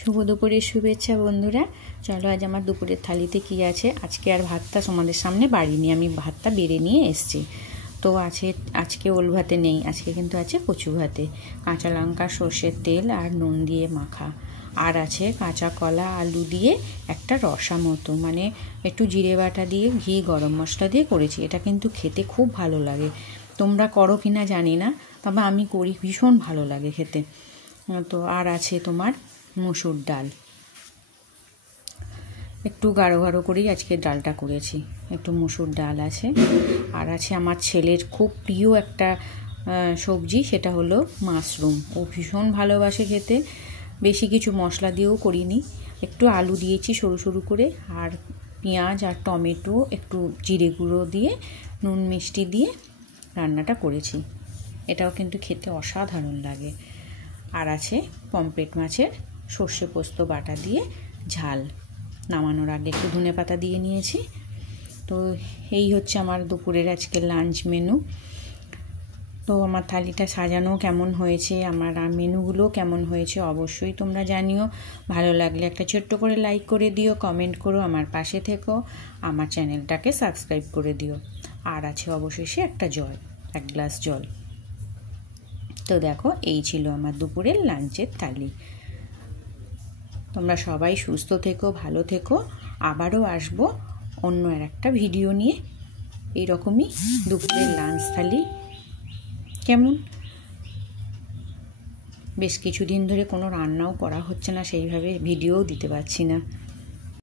শুভ দুপুরের শুভেচ্ছা বন্ধুরা। চলো আজ আমার দুপুরের থালিতে কি আছে। আজকে আর ভাতটা তোমাদের সামনে বাড়িনি, আমি ভাতটা বেড়ে নিয়ে এসেছি। তো আছে আজকে ওল ভাতে নেই, আজকে কিন্তু আছে কচু ভাতে, কাঁচা লঙ্কা সর্ষের তেল আর নুন দিয়ে মাখা। আর আছে কাঁচা কলা আলু দিয়ে একটা রসা মতো, মানে একটু জিরে বাটা দিয়ে ঘি গরম মশলা দিয়ে করেছি। এটা কিন্তু খেতে খুব ভালো লাগে, তোমরা করো কি না জানি না, তবে আমি করি, ভীষণ ভালো লাগে খেতে। তো আর আছে তোমার মসুর ডাল, একটু গাঢ় গাঢ় করেই আজকে ডালটা করেছি, একটু মসুর ডাল আছে। আর আছে আমার ছেলের খুব প্রিয় একটা সবজি, সেটা হলো মাশরুম। ও ভীষণ ভালোবাসে খেতে, বেশি কিছু মশলা দিয়েও করিনি, একটু আলু দিয়েছি সরু সরু করে, আর পেঁয়াজ আর টমেটো একটু জিরে গুঁড়ো দিয়ে নুন মিষ্টি দিয়ে রান্নাটা করেছি। এটাও কিন্তু খেতে অসাধারণ লাগে। আর আছে পমফ্রেট মাছের সর্ষে পোস্ত বাটা দিয়ে ঝাল, নামানোর আগে একটু ধনেপাতা দিয়ে নিয়েছি। তো এই হচ্ছে আমার দুপুরের আজকে লাঞ্চ মেনু। তো আমার থালিটা সাজানো কেমন হয়েছে, আমার মেনুগুলো কেমন হয়েছে অবশ্যই তোমরা জানিও। ভালো লাগলে একটা ছোট্ট করে লাইক করে দিও, কমেন্ট করো, আমার পাশে থেকো, আমার চ্যানেলটাকে সাবস্ক্রাইব করে দিও। আর আছে অবশেষে একটা জল, এক গ্লাস জল। তো দেখো, এই ছিল আমার দুপুরের লাঞ্চের থালি। তোমরা সবাই সুস্থ থেকো, ভালো থেকো। আবারও আসবো অন্য আর একটা ভিডিও নিয়ে। এইরকমই দুপুরের লাঞ্চ থালি কেমন, বেশ কিছুদিন ধরে কোনো রান্নাও করা হচ্ছে না, সেইভাবে ভিডিওও দিতে পারছি না।